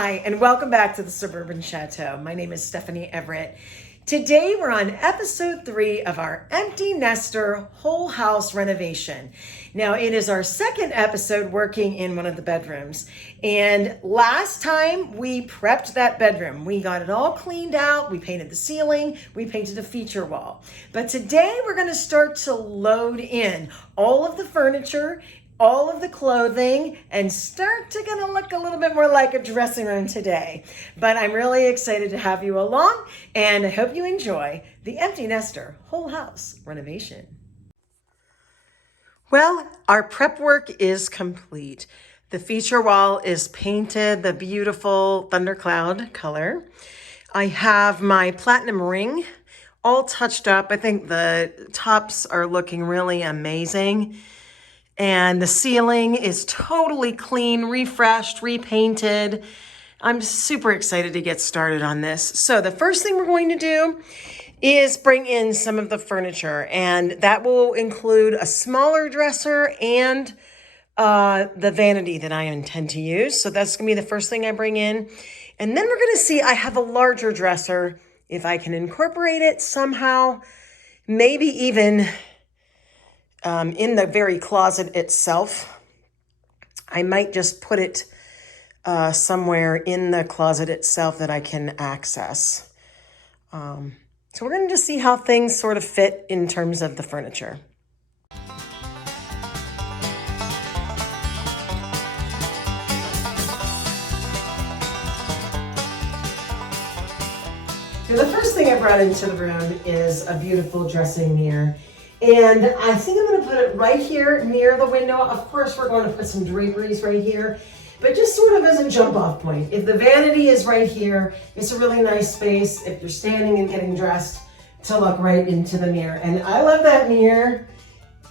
Hi, and welcome back to the Suburban Chateau. My name is Stephanie Everett. Today we're on episode 3 of our empty nester whole house renovation. Now it is our second episode working in one of the bedrooms. And last time we prepped that bedroom. We got it all cleaned out. We painted the ceiling. We painted a feature wall. But today we're going to start to load in all of the furniture, all of the clothing, and start to gonna look a little bit more like a dressing room today. But I'm really excited to have you along, and I hope you enjoy the empty nester whole house renovation. Well, our prep work is complete. The feature wall is painted the beautiful thundercloud color. I have my platinum ring all touched up. I think the tops are looking really amazing. And the ceiling is totally clean, refreshed, repainted. I'm super excited to get started on this. So the first thing we're going to do is bring in some of the furniture, and that will include a smaller dresser and the vanity that I intend to use. So that's gonna be the first thing I bring in. And then we're gonna see, I have a larger dresser, if I can incorporate it somehow, maybe even in the very closet itself. I might just put it somewhere in the closet itself that I can access. So we're going to just see how things sort of fit in terms of the furniture. So the first thing I brought into the room is a beautiful dressing mirror. And I think I'm going to put it right here near the window. Of course, we're going to put some draperies right here, but just sort of as a jump off point. If the vanity is right here, it's a really nice space if you're standing and getting dressed to look right into the mirror. And I love that mirror.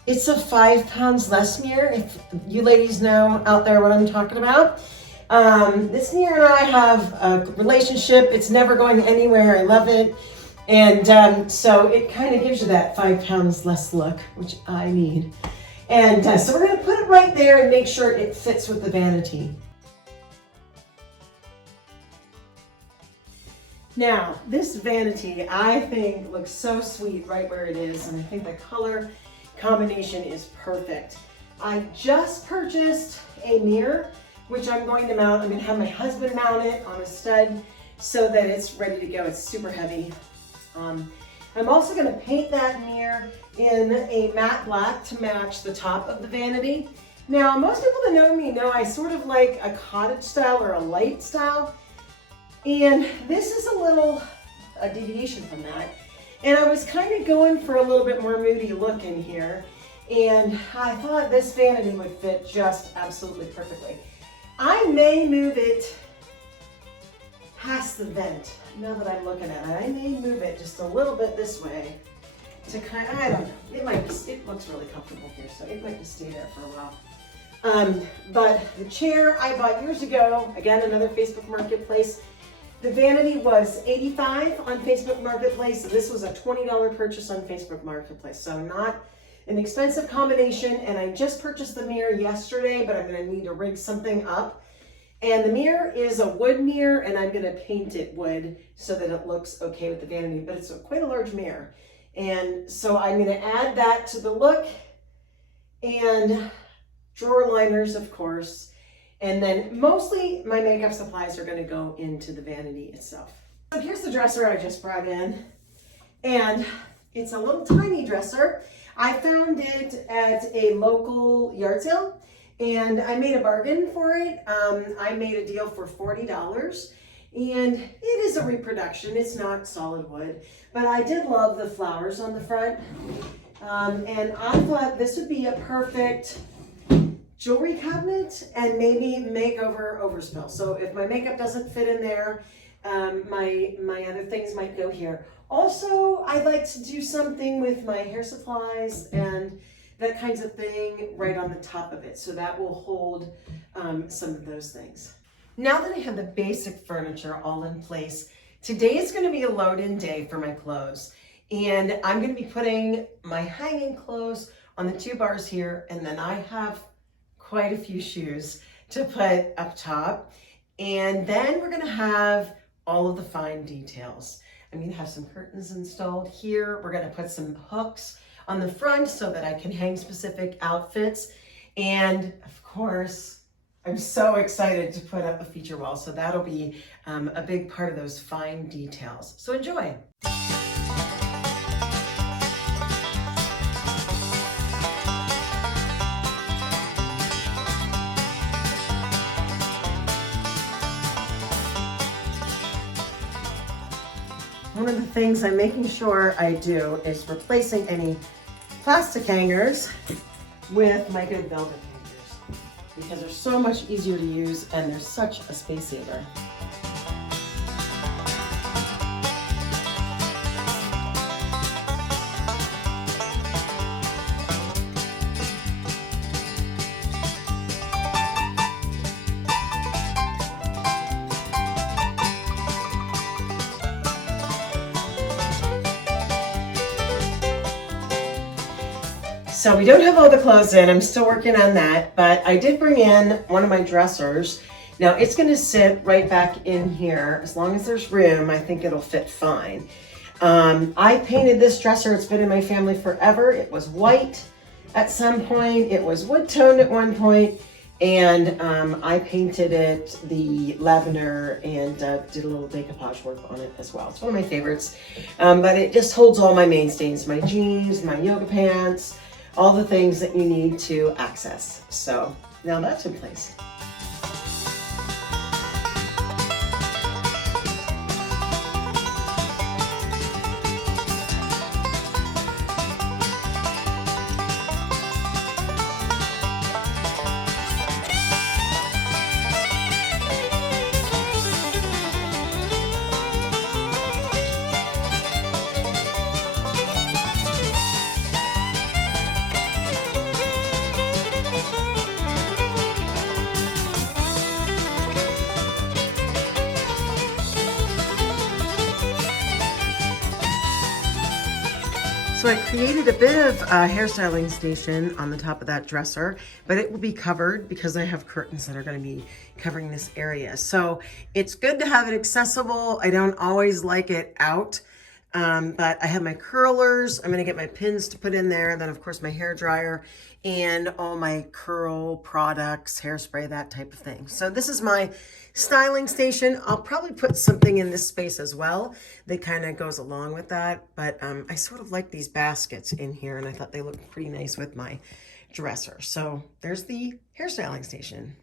It's a 5 pounds less mirror, if you ladies know out there what I'm talking about. This mirror and I have a relationship. It's never going anywhere. I love it. And so it kind of gives you that 5 pounds less look, which I need. And so we're going to put it right there and make sure it fits with the vanity. Now, this vanity, I think, looks so sweet right where it is. And I think the color combination is perfect. I just purchased a mirror, which I'm going to mount. I'm going to have my husband mount it on a stud so that it's ready to go. It's super heavy. I'm also going to paint that mirror in a matte black to match the top of the vanity. Now, most people that know me know I sort of like a cottage style or a light style, and this is a deviation from that. And I was kind of going for a little bit more moody look in here, and I thought this vanity would fit just absolutely perfectly. I may move it past the vent. Now that I'm looking at it, I may move it just a little bit this way to kind of, I don't know, it looks really comfortable here, so it might just stay there for a while. But the chair I bought years ago, again, another Facebook Marketplace. The vanity was $85 on Facebook Marketplace. This was a $20 purchase on Facebook Marketplace, so not an expensive combination. And I just purchased the mirror yesterday, but I'm gonna need to rig something up. And the mirror is a wood mirror, and I'm gonna paint it wood so that it looks okay with the vanity, but it's quite a large mirror. And so I'm gonna add that to the look, and drawer liners, of course. And then mostly my makeup supplies are gonna go into the vanity itself. So here's the dresser I just brought in. And it's a little tiny dresser. I found it at a local yard sale, and I made a bargain for it. I made a deal for $40, and it is a reproduction. It's not solid wood, but I did love the flowers on the front. And I thought this would be a perfect jewelry cabinet and maybe makeover overspill. So if my makeup doesn't fit in there, my other things might go here. Also, I'd like to do something with my hair supplies and that kinds of thing right on the top of it. So that will hold some of those things. Now that I have the basic furniture all in place, today is going to be a load-in day for my clothes. And I'm going to be putting my hanging clothes on the 2 bars here, and then I have quite a few shoes to put up top. And then we're gonna have all of the fine details. I'm gonna have some curtains installed here. We're gonna put some hooks on the front so that I can hang specific outfits. And of course, I'm so excited to put up a feature wall. So that'll be a big part of those fine details. So enjoy. One of the things I'm making sure I do is replacing any plastic hangers with my good velvet hangers because they're so much easier to use and they're such a space saver. So we don't have all the clothes in, I'm still working on that, but I did bring in one of my dressers. Now it's gonna sit right back in here. As long as there's room, I think it'll fit fine. I painted this dresser, it's been in my family forever. It was white at some point, it was wood toned at one point, and I painted it the lavender and did a little decoupage work on it as well. It's one of my favorites, but it just holds all my mainstays, my jeans, my yoga pants, all the things that you need to access. So now that's in place. So I created a bit of a hairstyling station on the top of that dresser, but it will be covered because I have curtains that are going to be covering this area. So it's good to have it accessible. I don't always like it out, but I have my curlers. I'm going to get my pins to put in there. And then of course my hair dryer and all my curl products, hairspray, that type of thing. So this is my styling station. I'll probably put something in this space as well that kind of goes along with that. But I sort of like these baskets in here and I thought they looked pretty nice with my dresser. So there's the hairstyling station.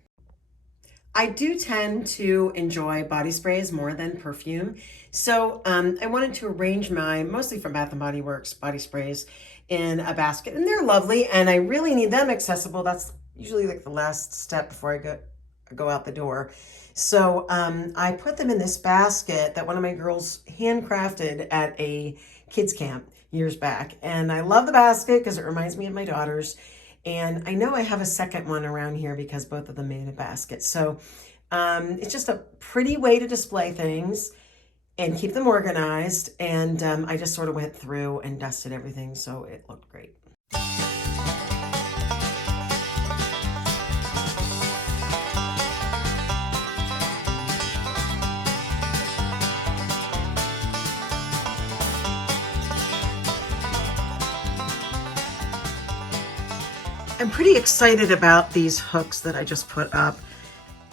I do tend to enjoy body sprays more than perfume. So I wanted to arrange my, mostly from Bath & Body Works, body sprays in a basket. And they're lovely and I really need them accessible. That's usually like the last step before I go out the door. So I put them in this basket that one of my girls handcrafted at a kids camp years back. And I love the basket because it reminds me of my daughters. And I know I have a second one around here because both of them made a basket. So it's just a pretty way to display things and keep them organized. And I just sort of went through and dusted everything so it looked great. I'm pretty excited about these hooks that I just put up.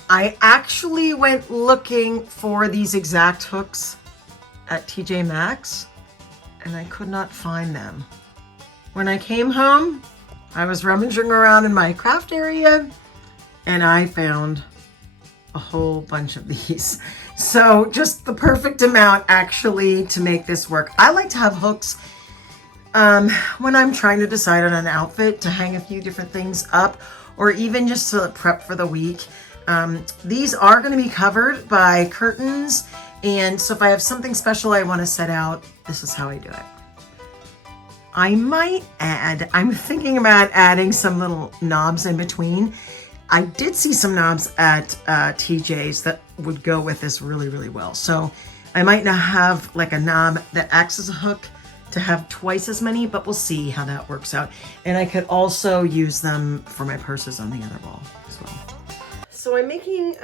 I actually went looking for these exact hooks at TJ Maxx and I could not find them. When I came home, I was rummaging around in my craft area and I found a whole bunch of these. So just the perfect amount actually to make this work. I like to have hooks when I'm trying to decide on an outfit to hang a few different things up or even just to prep for the week. These are going to be covered by curtains, and so if I have something special I want to set out, this is how I do it. I might add, I'm thinking about adding some little knobs in between. I did see some knobs at TJ's that would go with this really, really well. So I might not have like a knob that acts as a hook to have twice as many, but we'll see how that works out. And I could also use them for my purses on the other wall as well. So I'm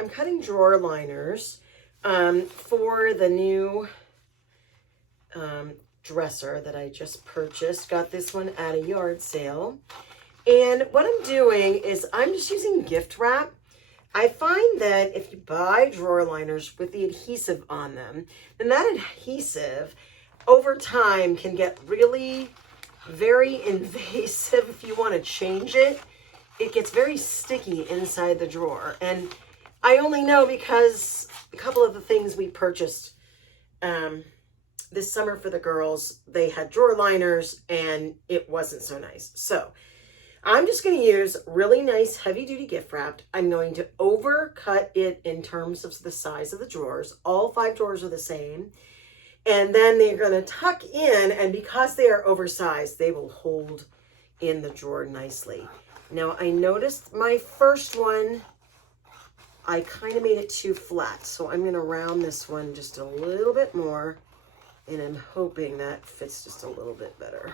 cutting drawer liners for the new dresser that I just purchased. Got this one at a yard sale. And what I'm doing is I'm just using gift wrap. I find that if you buy drawer liners with the adhesive on them, then that adhesive over time can get really very invasive. If you want to change it, it gets very sticky inside the drawer. And I only know because a couple of the things we purchased this summer for the girls, they had drawer liners and it wasn't so nice. So I'm just going to use really nice heavy duty gift wrap. I'm going to overcut it in terms of the size of the drawers. All 5 drawers are the same. And then they're going to tuck in, and because they are oversized, they will hold in the drawer nicely. Now I noticed my first one, I kind of made it too flat. So I'm going to round this one just a little bit more, and I'm hoping that fits just a little bit better.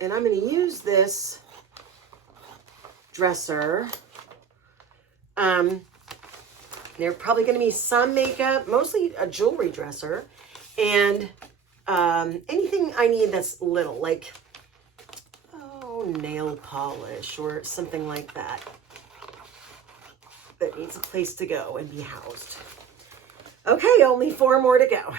And I'm going to use this dresser. There's probably going to be some makeup, mostly a jewelry dresser, and anything I need that's little, like nail polish or something like that that needs a place to go and be housed. Okay, only 4 more to go.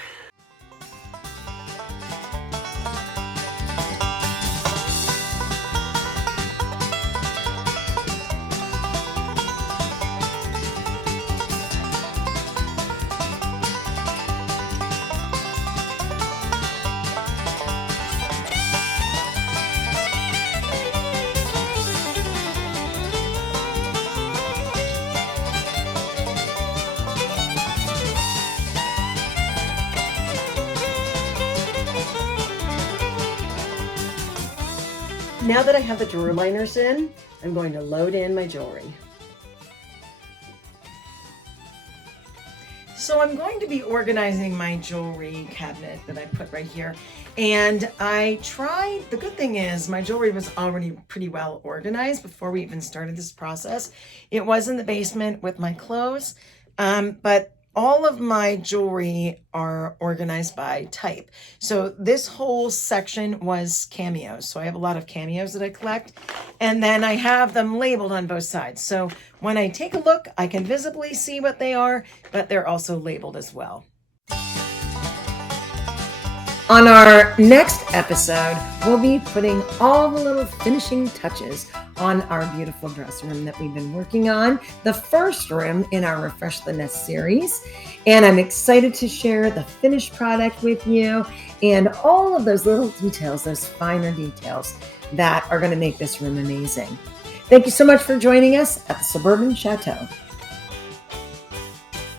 Now that I have the drawer liners in, I'm going to load in my jewelry. So I'm going to be organizing my jewelry cabinet that I put right here. And the good thing is my jewelry was already pretty well organized before we even started this process. It was in the basement with my clothes, but all of my jewelry are organized by type. So this whole section was cameos. So I have a lot of cameos that I collect, and then I have them labeled on both sides. So when I take a look, I can visibly see what they are, but they're also labeled as well. On our next episode, we'll be putting all the little finishing touches on our beautiful dressing room that we've been working on, the first room in our Refresh the Nest series. And I'm excited to share the finished product with you and all of those little details, those finer details that are going to make this room amazing. Thank you so much for joining us at the Suburban Chateau.